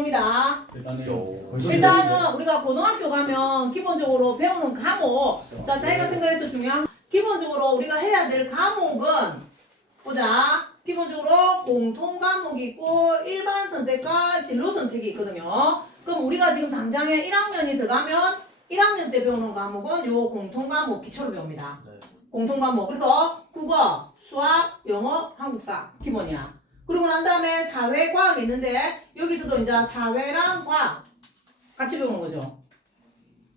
입니다. 일단은 일단은 우리가 고등학교 가면 기본적으로 배우는 과목, 자 자기가 생각해서 중요한 기본적으로 우리가 해야 될 과목은 보자. 기본적으로 공통 과목이 있고 일반 선택과 진로 선택이 있거든요. 그럼 우리가 지금 당장에 1학년이 들어가면 1학년 때 배우는 과목은 요 공통 과목 기초로 배웁니다. 공통 과목. 그래서 국어, 수학, 영어, 한국사 기본이야. 그러고 난 다음에 사회, 과학이 있는데 여기서도 이제 사회랑 과학 같이 배우는 거죠.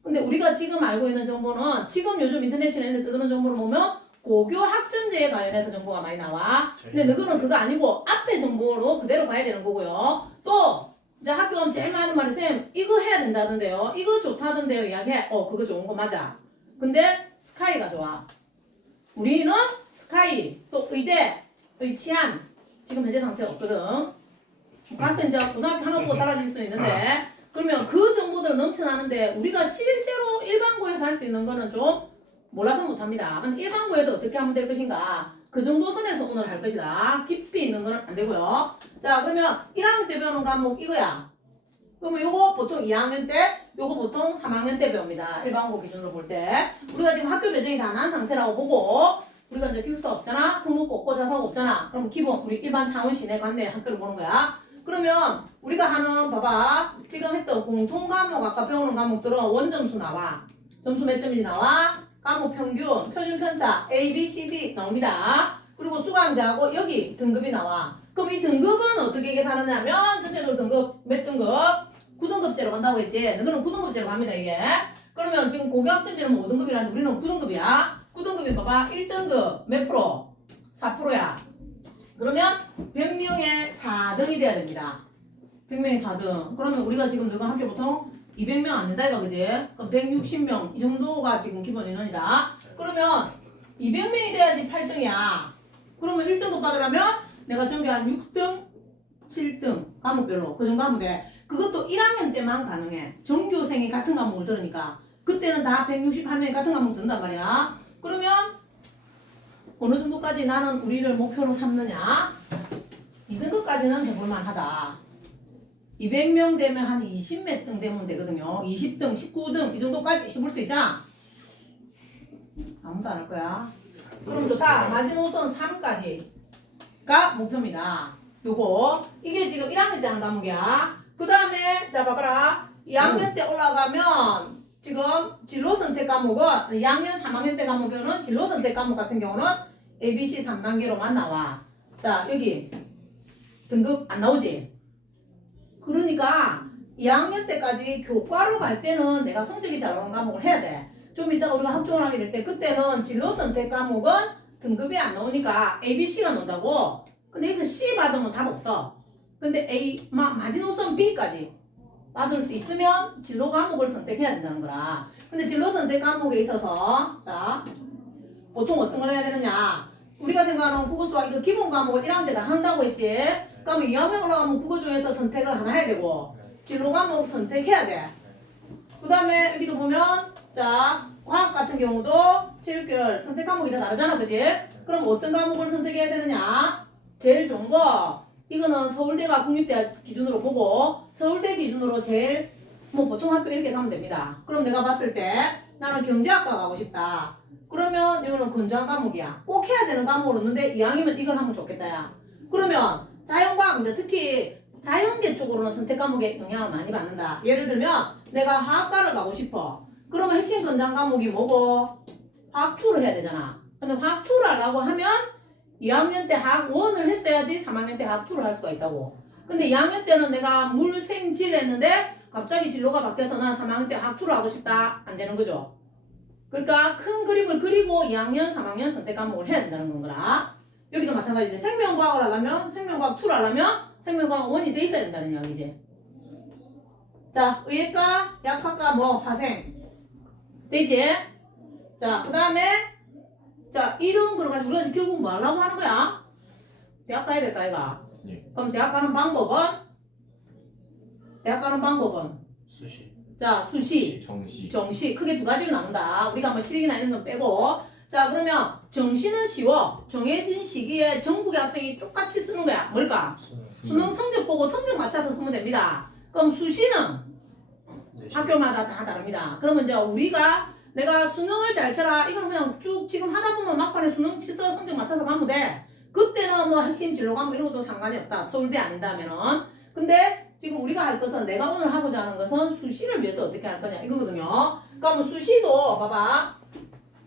근데 우리가 지금 알고 있는 정보는 지금 요즘 인터넷이나 뜨는 정보를 보면 고교 학점제에 관련해서 정보가 많이 나와. 근데 너희는 그거 아니고 앞에 정보로 그대로 가야 되는 거고요. 또 이제 학교 가면 제일 많은 말이 쌤 이거 해야 된다던데요. 이거 좋다던데요. 이야기해. 그거 좋은 거 맞아. 근데 스카이가 좋아. 우리는 스카이 또 의대, 의치한 지금 현재 상태 없거든. 가서 이제 고등학교 하나 보고 달라질 수 있는데 그러면 그 정보들은 넘쳐나는데 우리가 실제로 일반고에서 할 수 있는 거는 좀 몰라서 못합니다. 일반고에서 어떻게 하면 될 것인가 그 정도 선에서 오늘 할 것이다. 깊이 있는 건 안 되고요. 자 그러면 1학년 때 배우는 과목 이거야. 그러면 요거 보통 2학년 때 요거 보통 3학년 때 배웁니다. 일반고 기준으로 볼 때 우리가 지금 학교 배정이 다 난 상태라고 보고 우리가 이제 기숙사 없잖아. 등록고 없고 자사고 없잖아. 그럼 기본 우리 일반 창원 시내 관내 학교를 보는 거야. 그러면 우리가 하는 봐봐 지금 했던 공통 과목 아까 배우는 과목들은 원점수 나와. 점수 몇 점인지 나와. 과목 평균, 표준 편차 A, B, C, D 나옵니다. 그리고 수강자하고 여기 등급이 나와. 그럼 이 등급은 어떻게 계산하냐면 전체적으로 등급 몇 등급? 9등급제로 간다고 했지. 너희는 9등급제로 갑니다 이게. 그러면 지금 고교 학점제는 5등급이라는데 우리는 9등급이야. 9등급이 봐봐 1등급 몇 프로? 4%야. 그러면 100명에 4등이 돼야 됩니다. 100명에 4등. 그러면 우리가 지금 너희 학교 보통 200명 안 된다 이거 그지? 그럼 160명 이 정도가 지금 기본 인원이다. 그러면 200명이 돼야지 8등이야. 그러면 1등급 받으려면 내가 준비한 6등, 7등 과목별로 그 정도 하면 돼. 그것도 1학년 때만 가능해. 전교생이 같은 과목을 들으니까 그때는 다 161명이 같은 과목 든단 말이야. 그러면 어느 정도까지 나는 우리를 목표로 삼느냐? 2등급까지는 해볼만 하다. 200명 되면 한 20 몇 등 되면 되거든요. 20등, 19등 이 정도까지 해볼 수 있잖아. 아무도 안 할 거야. 그럼 좋다. 마지노선 3까지가 목표입니다. 요거 이게 지금 1학년 때 하는 과목이야. 그 다음에 자 봐봐라. 2학년 때 올라가면 지금 진로 선택 과목은 2학년, 3학년 때 과목은 진로 선택 과목 같은 경우는 ABC 3단계로만 나와. 자 여기 등급 안 나오지? 그러니까 2학년 때까지 교과로 갈 때는 내가 성적이 잘 나오는 과목을 해야 돼. 좀 이따가 우리가 학종을 하게 될 때 그때는 진로 선택 과목은 등급이 안 나오니까 ABC가 나온다고. 근데 여기서 C 받으면 답 없어. 근데 마지노선 B까지 받을 수 있으면 진로 과목을 선택해야 된다는 거라. 근데 진로 선택 과목에 있어서 자 보통 어떤 걸 해야 되느냐. 우리가 생각하는 국어 수학 이거 기본 과목을 1학년 때 다 한다고 했지. 그럼 2학년 올라가면 국어 중에서 선택을 하나 해야 되고 진로 과목 선택해야 돼. 그 다음에 여기도 보면 자 과학 같은 경우도 체육계열 선택 과목이 다 다르잖아 그지? 그럼 어떤 과목을 선택해야 되느냐. 제일 좋은 거 이거는 서울대가 국립대학 기준으로 보고 서울대 기준으로 제일 뭐 보통 학교 이렇게 가면 됩니다. 그럼 내가 봤을 때 나는 경제학과 가고 싶다. 그러면 이거는 건조한 과목이야. 꼭 해야 되는 과목은 없는데 이왕이면 이걸 하면 좋겠다 야. 그러면 자연과학 이제 특히 자연계 쪽으로는 선택 과목에 영향을 많이 받는다. 예를 들면 내가 화학과를 가고 싶어. 그러면 핵심 건장 과목이 뭐고? 화학 2를 해야 되잖아. 근데 화학 2를 하려고 하면 2학년 때 화학 1을 했어야지 3학년 때 화학 2를 할 수가 있다고. 근데 2학년 때는 내가 물생지를 했는데 갑자기 진로가 바뀌어서 난 3학년 때 화학 2를 하고 싶다. 안 되는 거죠. 그러니까 큰 그림을 그리고 2학년, 3학년 선택 과목을 해야 된다는 건거라. 여기도 마찬가지지. 생명과학을 하려면 생명과학 2를 하려면 생명과학 1이 돼 있어야 된다는 이야기지. 자, 의예과, 약학과, 뭐 화생 되지? 자, 그 다음에 자 이런 걸 가지고 우리가 결국 뭐 하려고 하는 거야? 대학 가야 될까 이가? 예. 그럼 대학 가는 방법은? 대학 가는 방법은? 수시, 자 수시, 정시 크게 두 가지로 나눈다. 우리가 뭐 실기나 이런 건 빼고 자 그러면 정시는 쉬워. 정해진 시기에 전국의 학생이 똑같이 쓰는 거야. 뭘까? 수능 성적 보고 성적 맞춰서 쓰면 됩니다. 그럼 수시는 학교마다 다 다릅니다. 그러면 이제 내가 수능을 잘 쳐라. 이거는 그냥 쭉 지금 하다 보면 막판에 수능 치서 성적 맞춰서 가면 돼. 그때는 뭐 핵심 진로 과목 이런 것도 상관이 없다. 서울대 아닌다면은. 근데 지금 우리가 할 것은 내가 오늘 하고자 하는 것은 수시를 위해서 어떻게 할 거냐 이거거든요. 그러면 수시도 봐봐.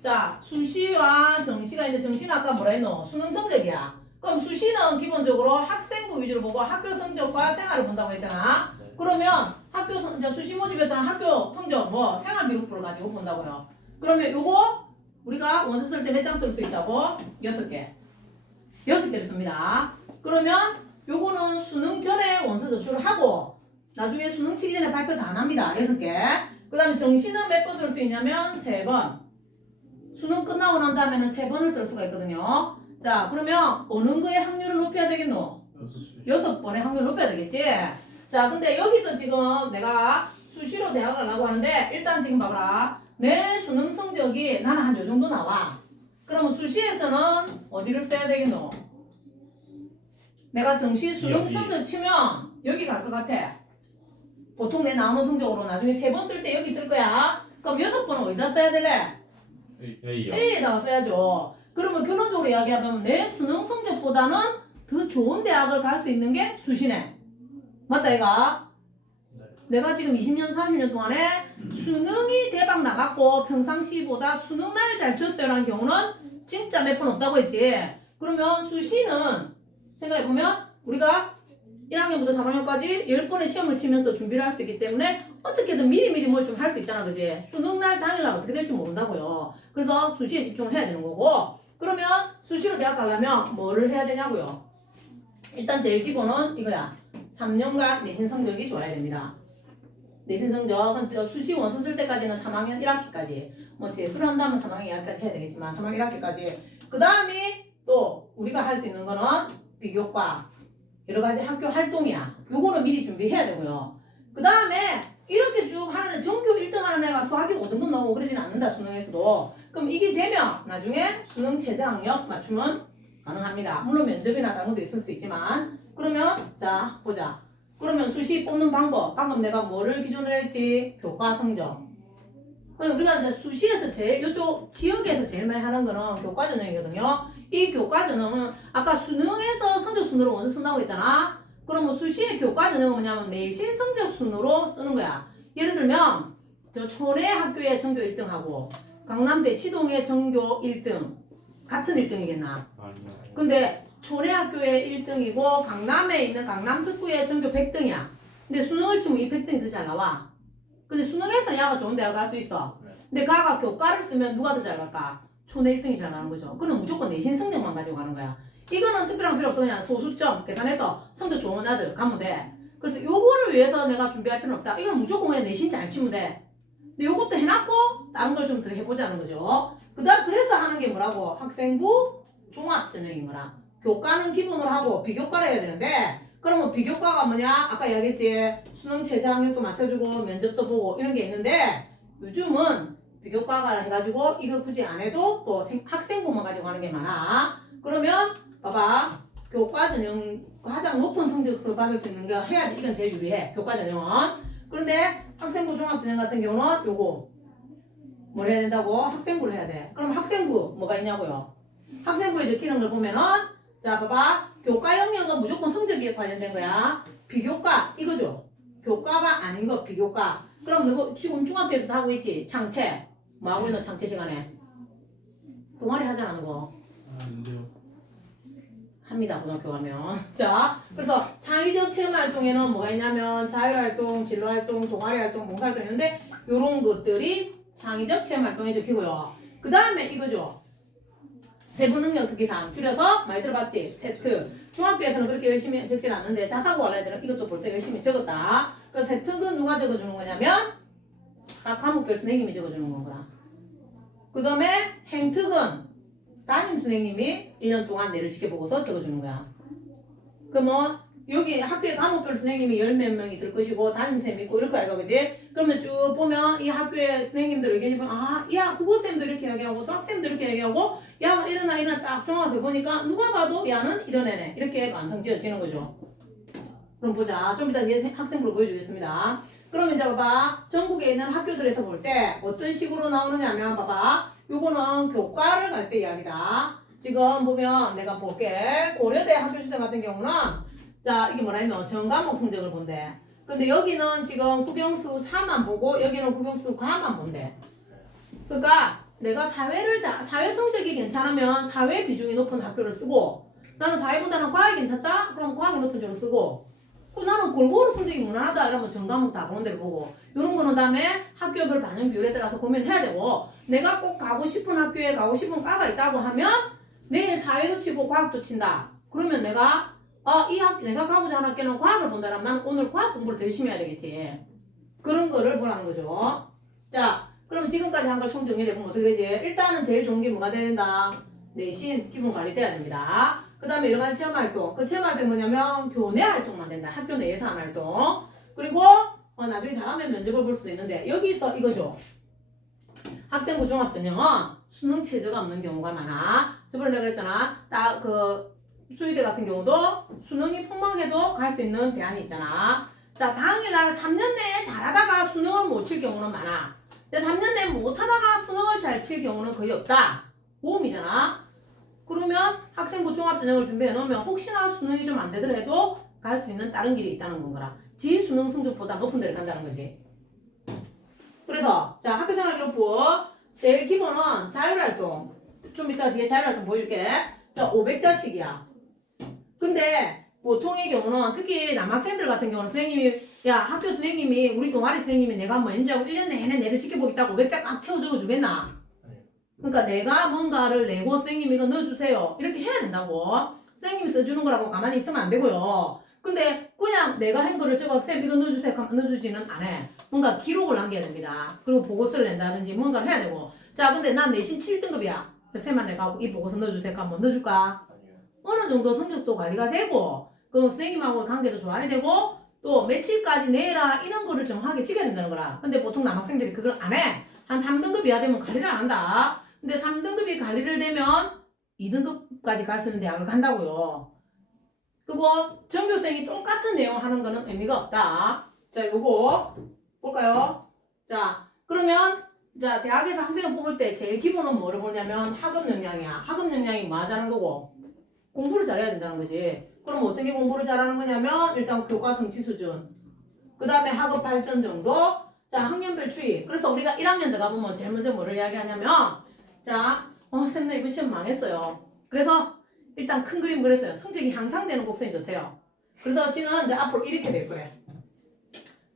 자, 수시와 정시가 있는데 정시는 아까 뭐라 했노? 수능 성적이야. 그럼 수시는 기본적으로 학생부 위주로 보고 학교 성적과 생활을 본다고 했잖아. 그러면 이제 수시 모집에서는 학교 성적 뭐 생활 기록부를 가지고 본다고요. 그러면 요거 우리가 원서 쓸 때 몇 장 쓸 수 있다고? 6개. 6개를 씁니다. 그러면 요거는 수능 전에 원서 접수를 하고 나중에 수능 치기 전에 발표 다 납니다. 6개. 그 다음에 정시는 몇 번 쓸 수 있냐면 3번. 수능 끝나고 난 다음에는 3번을 쓸 수가 있거든요. 자, 그러면 어느 거에 확률을 높여야 되겠노? 6번의 확률을 높여야 되겠지? 자, 근데 여기서 지금 내가 수시로 대학을 가려고 하는데 일단 지금 봐봐라. 내 수능 성적이 나는 한 요 정도 나와. 그러면 수시에서는 어디를 써야 되겠노? 내가 정시 수능 성적 치면 여기 갈 것 같아. 보통 내 남은 성적으로 나중에 3번 쓸 때 여기 쓸 거야. 그럼 6번은 어디다 써야 될래? A에다가 써야죠. 그러면 결론적으로 이야기하면 내 수능 성적보다는 더 좋은 대학을 갈 수 있는 게 수시네. 맞다 이가? 네. 내가 지금 20년 30년 동안에 수능이 대박 나갔고 평상시보다 수능날 잘 쳤어요 라는 경우는 진짜 몇 번 없다고 했지. 그러면 수시는 생각해보면 우리가 1학년부터 3학년까지 10번의 시험을 치면서 준비를 할 수 있기 때문에 어떻게든 미리미리 뭘 좀 할 수 있잖아, 그지? 수능날 당일날 어떻게 될지 모른다고요. 그래서 수시에 집중을 해야 되는 거고, 그러면 수시로 대학 가려면 뭐를 해야 되냐고요. 일단 제일 기본은 이거야. 3년간 내신 성적이 좋아야 됩니다. 내신 성적은 수시 원서 쓸 때까지는 3학년 1학기까지, 뭐 재수를 한다면 3학년 2학기까지 해야 되겠지만 3학년 1학기까지. 그 다음이 또 우리가 할 수 있는 거는 비교과 여러 가지 학교 활동이야. 요거는 미리 준비해야 되고요. 그 다음에 이렇게 쭉 하는 애, 전교 1등 하는 애가 수학이 5등급 나오고 그러지는 않는다, 수능에서도. 그럼 이게 되면 나중에 수능 최저학력 맞추면 가능합니다. 물론 면접이나 다른 것도 있을 수 있지만. 그러면 자 보자. 그러면 수시 뽑는 방금 내가 뭐를 기준으로 했지? 교과 성적. 그럼 우리가 이제 수시에서 이쪽 지역에서 제일 많이 하는 거는 교과 전형이거든요. 이 교과 전형은 아까 수능에서 성적 순으로 원서 쓴다고 했잖아. 그러면 수시의 교과 전형은 뭐냐면 내신 성적 순으로 쓰는 거야. 예를 들면 저 촌의 학교의 전교 1등하고 강남대 치동의 전교 1등 같은 1등이겠나? 근데 촌의 학교의 1등이고 강남에 있는 강남 특구의 전교 100등이야. 근데 수능을 치면 이 100등이 더 잘 나와. 근데 수능에서 야가 좋은 대학을 갈 수 있어. 근데 가가 교과를 쓰면 누가 더 잘 갈까? 촌의 1등이 잘 가는 거죠. 그럼 무조건 내신 성적만 가지고 가는 거야. 이거는 특별한 필요 없어. 그냥 소수점 계산해서 성적 좋은 애들 가면 돼. 그래서 요거를 위해서 내가 준비할 필요는 없다. 이건 무조건 그냥 내신 잘 치면 돼. 근데 요것도 해놨고 다른 걸 좀 더 해보자는 거죠. 그래서 하는 게 뭐라고? 학생부 종합전형인 거라. 교과는 기본으로 하고 비교과를 해야 되는데 그러면 비교과가 뭐냐? 아까 이야기했지. 수능 최저학력도 맞춰주고 면접도 보고 이런 게 있는데 요즘은 비교과가 해가지고 이거 굳이 안 해도 또 학생부만 가지고 하는 게 많아. 그러면 봐봐. 교과 전형 가장 높은 성적을 받을 수 있는 거 해야지. 이건 제일 유리해. 교과 전형은. 그런데 학생부 종합전형 같은 경우는 요거 뭘 해야 된다고? 학생부를 해야 돼. 그럼 학생부 뭐가 있냐고요? 학생부에 적히는 걸 보면은 자 봐봐. 교과 영역은 무조건 성적에 관련된 거야. 비교과 이거죠. 교과가 아닌 거 비교과. 그럼 너 지금 중학교에서도 하고 있지? 창체. 뭐 하고 있는 창체 시간에? 동아리 하잖아 너. 합니다 고등학교 가면. 자 그래서 창의적 체험활동에는 뭐가 있냐면 자유활동, 진로활동, 동아리활동, 봉사활동 있는데 요런 것들이 창의적 체험활동에 적히고요. 그 다음에 이거죠. 세부능력 특기상 줄여서 많이 들어봤지? 세트. 중학교에서는 그렇게 열심히 적진 않는데 자사고 원래 애들은 이것도 벌써 열심히 적었다. 그 세특은 누가 적어주는 거냐면 각 과목별 선생님이 적어주는 거구나. 그 다음에 행특은 담임 선생님이 1년 동안 내를 지켜보고서 적어주는 거야. 그 뭐 여기 학교에 과목별 선생님이 10몇 명 있을 것이고 담임선생님 있고 이렇게 알고 그지? 그러면 쭉 보면 이 학교의 선생님들 의견이 보면 야 국어쌤도 이렇게 얘기하고 수학쌤도 이렇게 얘기하고 야가 이러나 딱 종합해 보니까 누가 봐도 야는 이런 애네 이렇게 완성 지어지는 거죠. 그럼 보자. 좀 이따 뒤에 학생부를 보여주겠습니다. 그럼 이제 봐봐. 전국에 있는 학교들에서 볼 때 어떤 식으로 나오느냐면 봐봐. 요거는 교과를 갈 때 이야기다. 지금 보면 내가 볼게. 고려대 학교수정 같은 경우는 자 이게 뭐라 했노? 전과목 성적을 본대. 근데 여기는 지금 국영수 4만 보고 여기는 국영수 과만 본대. 그러니까 내가 사회 성적이 괜찮으면 사회 비중이 높은 학교를 쓰고 나는 사회보다는 과학이 괜찮다? 그럼 과학이 높은 쪽을 쓰고 나는 골고루 성적이 무난하다 이러면 전과목 다 보는 데를 보고 이런 거는 다음에 학교별 반영 비율에 따라서 고민해야 되고 내가 꼭 가고 싶은 학교에 가고 싶은 과가 있다고 하면 내 사회도 치고 과학도 친다. 그러면 내가 내가 가고자 하는 학교는 과학을 본다면 나는 오늘 과학 공부를 더 열심히 해야 되겠지. 그런 거를 보라는 거죠. 자, 그럼 지금까지 한 걸 총정리해보면 어떻게 되지? 일단은 제일 좋은 게 뭐가 돼야 된다? 내신 기본 관리 돼야 됩니다. 그 다음에 여러 가지 체험활동. 그 체험활동이 뭐냐면 교내 활동만 된다. 학교 내에서 하는 활동. 그리고 나중에 잘하면 면접을 볼 수도 있는데 여기서 이거죠. 학생부 종합전형은 수능 최저가 없는 경우가 많아. 저번에 내가 그랬잖아. 수의대 같은 경우도 수능이 폭망해도 갈 수 있는 대안이 있잖아. 자, 당일날 3년 내에 잘하다가 수능을 못 칠 경우는 많아. 근데 3년 내에 못하다가 수능을 잘 칠 경우는 거의 없다. 모험이잖아. 그러면 학생부 종합전형을 준비해 놓으면 혹시나 수능이 좀 안 되더라도 갈 수 있는 다른 길이 있다는 건 거라. 지수능 성적보다 높은 데를 간다는 거지. 그래서 자 학교생활기록부 제일 기본은 자율활동. 좀 이따 뒤에 자율활동 보여줄게. 자 500자씩이야. 근데 보통의 경우는 특히 남학생들 같은 경우는 학교 선생님이 우리 동아리 선생님이 내가 뭐 엔지하고 1년 내내 내를 지켜보겠다고 500자 꽉 채워 적어주겠나? 그러니까 내가 뭔가를 내고 선생님 이거 넣어주세요 이렇게 해야 된다고. 선생님이 써주는 거라고 가만히 있으면 안 되고요. 근데 그냥 내가 한 거를 적어서 쌤 이거 넣어주세요 넣어주지는 않아. 뭔가 기록을 남겨야 됩니다. 그리고 보고서를 낸다든지 뭔가를 해야 되고. 자 근데 난 내신 7등급이야. 쌤한테 가고 이 보고서 넣어주세요 하면 넣어줄까? 어느 정도 성적도 관리가 되고 그럼 선생님하고 관계도 좋아야 되고 또 며칠까지 내라 이런 거를 정확하게 지켜야 된다는 거라. 근데 보통 남학생들이 그걸 안 해. 한 3등급 이하 되면 관리를 안 한다. 근데 3등급이 관리를 되면 2등급까지 갈 수 있는 대학을 간다고요. 그리고 전교생이 똑같은 내용 하는 거는 의미가 없다. 자, 요거 볼까요? 자, 그러면 자 대학에서 학생을 뽑을 때 제일 기본은 뭐를 보냐면 학업 역량이야. 학업 역량이 뭐 하자는 거고? 공부를 잘해야 된다는 거지. 그럼 어떻게 공부를 잘하는 거냐면 일단 교과 성취 수준, 그 다음에 학업 발전 정도, 자 학년별 추이. 그래서 우리가 1학년 들어가보면 제일 먼저 뭐를 이야기하냐면 자 쌤 나 이번 시험 망했어요. 그래서 일단 큰 그림 그렸어요. 성적이 향상되는 곡선이 좋대요. 그래서 지는 이제 앞으로 이렇게 될 거래.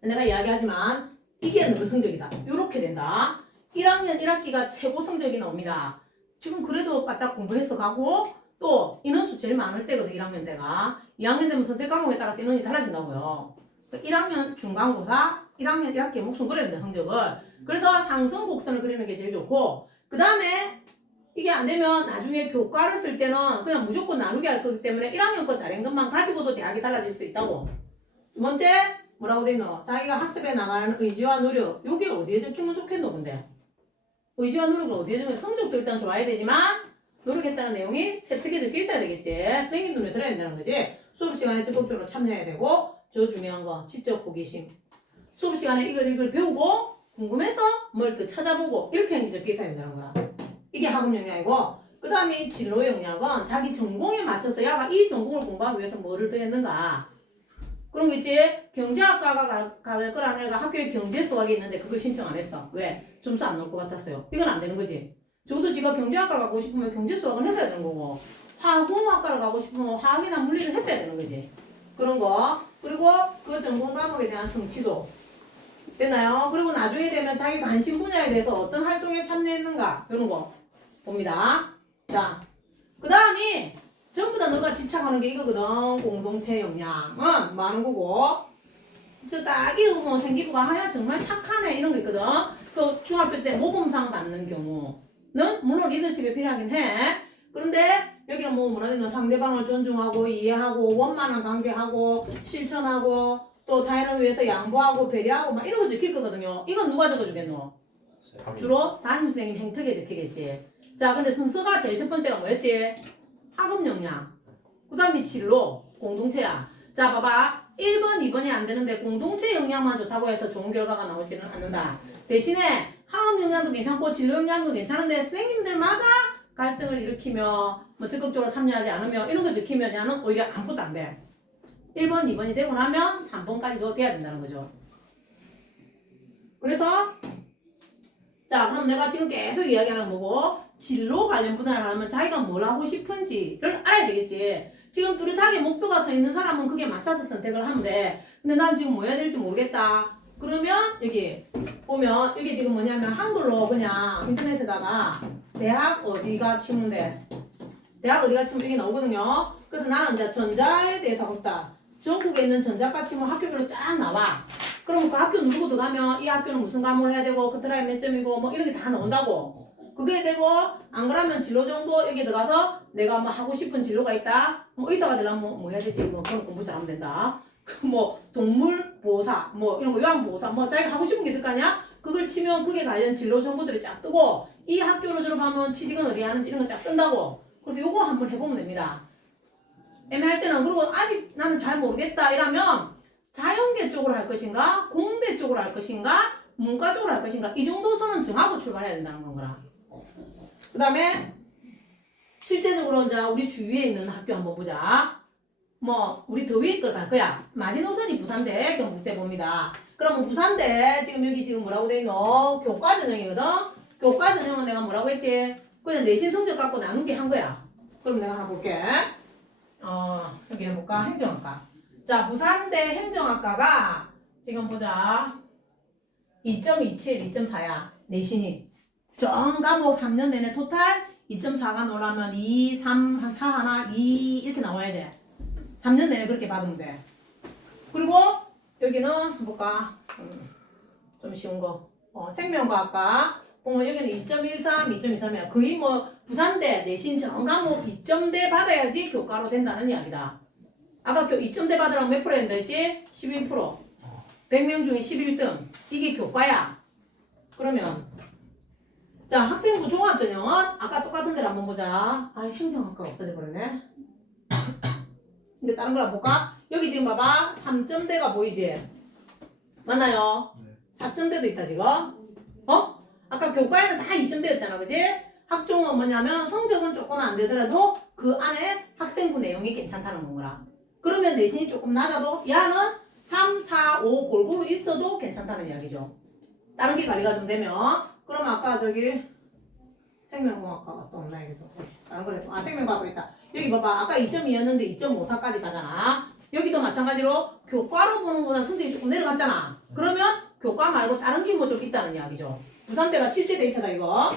내가 이야기하지만 이게 너의 성적이다. 이렇게 된다. 1학년 1학기가 최고 성적이 나옵니다. 지금 그래도 바짝 공부해서 가고 또 인원수 제일 많을 때거든 1학년 때가. 2학년 되면 선택 과목에 따라서 인원이 달라진다고요. 1학년 중간고사 1학년 1학기에 목숨 걸어야 된다 성적을. 그래서 상승 곡선을 그리는 게 제일 좋고 그 다음에 이게 안 되면 나중에 교과를 쓸 때는 그냥 무조건 나누게 할 거기 때문에 1학년 거 잘한 것만 가지고도 대학이 달라질 수 있다고. 두 번째 뭐라고 돼 있노? 자기가 학습에 나가는 의지와 노력. 요게 어디에 적히면 좋겠노 근데? 의지와 노력을 어디에 적히면 성적도 일단 좋아야 되지만 노력했다는 내용이 세특에 적혀 있어야 되겠지. 선생님 눈에 들어야 된다는 거지. 수업 시간에 적극적으로 참여해야 되고 저 중요한 거 지적 호기심. 수업 시간에 이걸 배우고 궁금해서 뭘 또 찾아보고 이렇게 하는 게 적혀 있어야 된다는 거야. 이게 학업 영역이고 그 다음에 진로 영역은 자기 전공에 맞춰서 야가 이 전공을 공부하기 위해서 뭐를 더 했는가 그런 거 있지. 경제학과가 갈 거라는 애가 학교에 경제 수학이 있는데 그걸 신청 안 했어. 왜? 점수 안 나올 것 같았어요. 이건 안 되는 거지. 적어도 지가 경제학과를 가고 싶으면 경제 수학은 했어야 되는 거고 화학공학과를 가고 싶으면 화학이나 물리를 했어야 되는 거지. 그런 거. 그리고 그 전공 과목에 대한 성취도 됐나요? 그리고 나중에 되면 자기 관심 분야에 대해서 어떤 활동에 참여했는가 이런 거 봅니다. 자, 그 다음이 전부 다 너가 집착하는 게 이거거든. 공동체 역량은 많은 거고 저 딱 이러고 생기부가 하야 정말 착하네 이런 거 있거든. 그 중학교 때 모범상 받는 경우는 물론 리더십이 필요하긴 해. 그런데 여기는 뭐라 해야 되나 상대방을 존중하고 이해하고 원만한 관계하고 실천하고 또 타인을 위해서 양보하고 배려하고 막 이런 거 적힐 거거든요. 이건 누가 적어주겠노? 주로 담임선생님 행특에 적히겠지. 자 근데 순서가 제일 첫 번째가 뭐였지? 학업 역량. 그 다음이 진로 공동체야. 자 봐봐 1번, 2번이 안 되는데 공동체 역량만 좋다고 해서 좋은 결과가 나오지는 않는다. 대신에 학업 역량도 괜찮고 진로 역량도 괜찮은데 선생님들마다 갈등을 일으키며 뭐 적극적으로 참여하지 않으며 이런 거 지키면은 오히려 아무것도 안 돼. 1번, 2번이 되고 나면 3번까지도 돼야 된다는 거죠. 그래서 자, 그럼 내가 지금 계속 이야기하는 거고 진로 관련 분야를 하면 자기가 뭘 하고 싶은지를 알아야 되겠지. 지금 뚜렷하게 목표가 서 있는 사람은 그게 맞춰서 선택을 하면 돼. 근데 난 지금 뭐 해야 될지 모르겠다. 그러면 여기 보면 이게 지금 뭐냐면 한글로 그냥 인터넷에다가 대학 어디가 치면 돼. 대학 어디가 치면 이게 나오거든요. 그래서 나는 이제 전자에 대해서 하고 싶다. 전국에 있는 전자과 치면 학교별로 쫙 나와. 그럼 그 학교 누르고 들어가면 이 학교는 무슨 과목을 해야 되고 그 트라이 몇 점이고 뭐 이런 게 다 나온다고. 그게 되고 안 그러면 진로 정보 여기 들어가서 내가 뭐 하고 싶은 진로가 있다. 뭐 의사가 되려면 뭐 해야 되지? 뭐 그런 공부 잘하면 된다. 뭐 동물 보호사 뭐 이런 거 요양보호사 뭐 자기가 하고 싶은 게 있을 거 아니야? 그걸 치면 그게 관련 진로 정보들이 쫙 뜨고 이 학교로 졸업하면 취직은 어디 하는지 이런 거 쫙 뜬다고. 그래서 요거 한번 해보면 됩니다. 애매할 때는 그리고 아직 나는 잘 모르겠다 이러면 자연계 쪽으로 할 것인가 공대 쪽으로 할 것인가 문과 쪽으로 할 것인가 이 정도 선은 정하고 출발해야 된다는 건가. 그 다음에 실제적으로 이제 우리 주위에 있는 학교 한번 보자. 뭐 우리 더 위에 걸 갈 거야. 마지노선이 부산대 경북대 봅니다. 그러면 부산대 지금 여기 지금 뭐라고 돼 있노? 교과전형이거든. 교과전형은 내가 뭐라고 했지? 그냥 내신 성적 갖고 나눈 게 한 거야. 그럼 내가 하나 볼게. 여기 해볼까? 행정학과. 자, 부산대 행정학과가 지금 보자. 2.27, 2.4야. 내신이. 전 과목 3년 내내 토탈 2.4가 나오려면 2, 3, 한 4 하나, 2 이렇게 나와야 돼. 3년 내내 그렇게 받으면 돼. 그리고 여기는 볼까? 좀 쉬운 거. 생명과학과. 보면 여기는 2.13, 2.23이야. 거의 뭐 부산대 내신 전 과목 2점대 받아야지 교과로 된다는 이야기다. 아까 2점대 받으라고 몇 프로 했는데 했지? 11%. 100명 중에 11등. 이게 교과야. 그러면 자, 학생부 종합전형은 아까 똑같은 데를 한번 보자. 행정학과가 없어져 버렸네. 근데 다른 걸 한번 볼까? 여기 지금 봐봐. 3점대가 보이지? 맞나요? 4점대도 있다 지금. 아까 교과에는 다 2점대였잖아. 그지? 학종은 뭐냐면 성적은 조금 안 되더라도 그 안에 학생부 내용이 괜찮다는 건거라. 그러면 내신이 조금 낮아도 야는 3, 4, 5 골고루 있어도 괜찮다는 이야기죠. 다른 게 관리가 좀 되면. 그럼 아까 저기 생명공학과가 또 없나 여기도. 다른 걸 해봐. 생명과학과 있다. 여기 봐봐. 아까 2.2였는데 2.54까지 가잖아. 여기도 마찬가지로 교과로 보는 것보다 성적이 조금 내려갔잖아. 그러면 교과 말고 다른 게 뭐 좀 있다는 이야기죠. 부산대가 실제 데이터다 이거.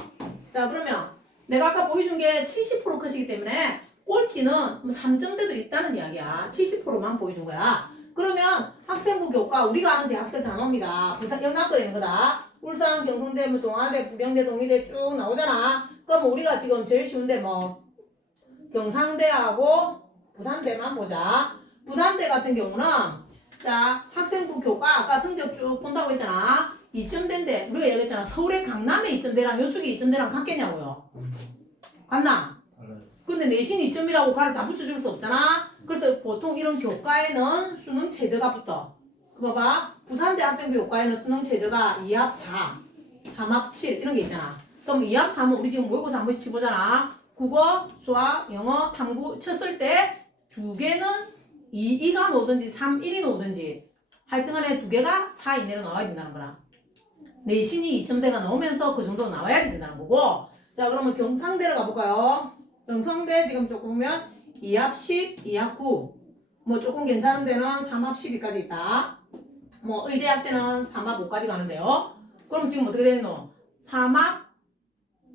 자, 그러면 내가 아까 보여준 게 70% 컷이기 때문에 꼴찌는 3점대도 있다는 이야기야. 70%만 보여준 거야. 그러면 학생부 교과 우리가 아는 대학들 다 나옵니다. 부산 영남권에 있는 거다. 울산, 경성대, 뭐 동아대, 부경대, 동의대 쭉 나오잖아. 그럼 우리가 지금 제일 쉬운데 뭐 경상대하고 부산대만 보자. 부산대 같은 경우는 자, 학생부 교과 아까 성적 쭉 본다고 했잖아. 2점대인데 우리가 얘기했잖아. 서울의 강남의 2점대랑 이쪽에 2점대랑 같겠냐고요. 같나? 근데 내신 2점이라고 가를 다 붙여줄 수 없잖아. 그래서 보통 이런 교과에는 수능 최저가 붙어. 봐봐. 부산대 학생부 교과에는 수능 최저가 2합 4, 3합 7 이런 게 있잖아. 그럼 2합 3은 우리 지금 모의고사 한 번씩 치보잖아. 국어, 수학, 영어, 탐구 쳤을 때 두 개는 2가 나오든지 3, 1이 나오든지 하여튼 간에 두 개가 4 이내로 나와야 된다는 거라. 내신이 2점대가 나오면서 그 정도 나와야 된다는 거고. 자, 그러면 경상대를 가볼까요? 경상대 지금 조금 보면 2합 10, 2합 9. 뭐 조금 괜찮은 데는 3합 12까지 있다. 뭐 의대학 때는 3합 5까지 가는데요. 그럼 지금 어떻게 되노? 3합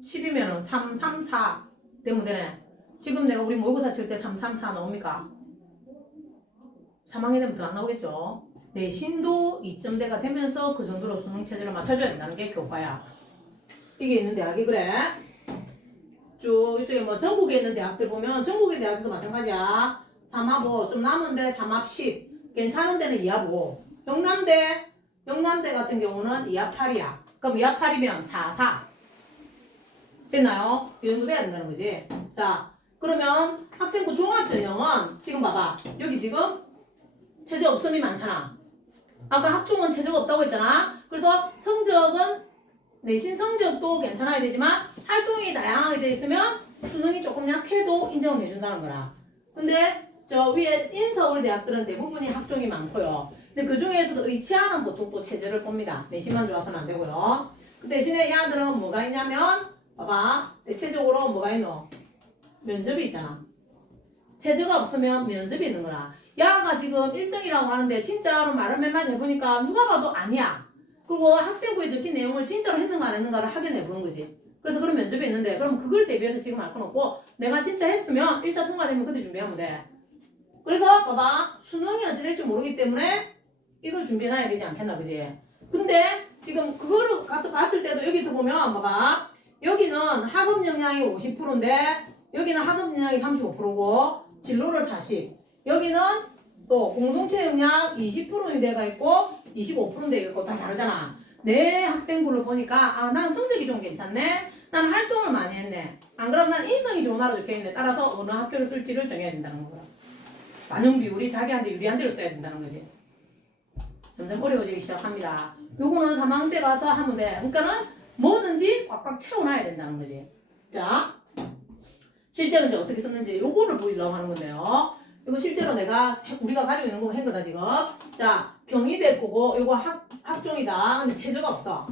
10이면은 3, 3, 4 되면 되네. 지금 내가 우리 모의고사 칠 때 3, 3, 4 나옵니까? 3학년 때부터 안 나오겠죠. 내신도 2점대가 되면서 그 정도로 수능 체제를 맞춰줘야 된다는 게 교과야. 이게 있는 대학이 그래. 쭉 이쪽에 뭐 전국에 있는 대학들 보면 전국의 대학들도 마찬가지야. 3합 5, 좀 남은데 3합 10, 괜찮은 데는 2합 5. 영남대 같은 경우는 2합 8이야. 그럼 2합 8이면 4, 4. 됐나요? 이 정도 돼야 된다는 거지. 자, 그러면 학생부 종합전형은 지금 봐봐. 여기 지금 체제 없음이 많잖아. 아까 학종은 체제가 없다고 했잖아. 그래서 성적은 내신 성적도 괜찮아야 되지만 활동이 다양하게 돼 있으면 수능이 조금 약해도 인정을 해준다는 거라. 근데 저 위에 인서울 대학들은 대부분이 학종이 많고요. 근데 그 중에서도 의치하는 보통 또 체제를 봅니다. 내신만 좋아서는 안 되고요. 그 대신에 이 아들은 뭐가 있냐면 봐봐. 대체적으로 뭐가 있노? 면접이 있잖아. 체제가 없으면 면접이 있는 거라. 야가 지금 1등이라고 하는데 진짜로 말을 몇 마디 해보니까 누가 봐도 아니야. 그리고 학생부에 적힌 내용을 진짜로 했는가 안 했는가를 확인해보는 거지. 그래서 그런 면접이 있는데 그럼 그걸 대비해서 지금 할 건 없고 내가 진짜 했으면 1차 통과되면 그때 준비하면 돼. 그래서 봐봐. 수능이 어찌 될지 모르기 때문에 이걸 준비해놔야 되지 않겠나 그지? 근데 지금 그거를 가서 봤을 때도 여기서 보면 봐봐. 여기는 학업 역량이 50%인데 여기는 학업 역량이 35%고 진로를 40. 여기는 또 공동체 역량 20%대가 있고 25%대가 있고 다 다르잖아. 내 학생부를 보니까 아, 난 성적이 좀 괜찮네. 난 활동을 많이 했네. 안 그러면 난 인성이 좋은 하로 적혀있네. 따라서 어느 학교를 쓸지를 정해야 된다는 거야. 반영 비율이 자기한테 유리한 대로 써야 된다는 거지. 점점 어려워지기 시작합니다. 요거는 3학년 때 가서 하면 돼. 그러니까는 뭐든지 꽉꽉 채워놔야 된다는 거지. 자, 실제로 이제 어떻게 썼는지 요거를 보이려고 하는 건데요. 이거 실제로 우리가 가지고 있는 거 한 거다 지금. 자, 경희대 거고 요거 학종이다. 근데 체제가 없어.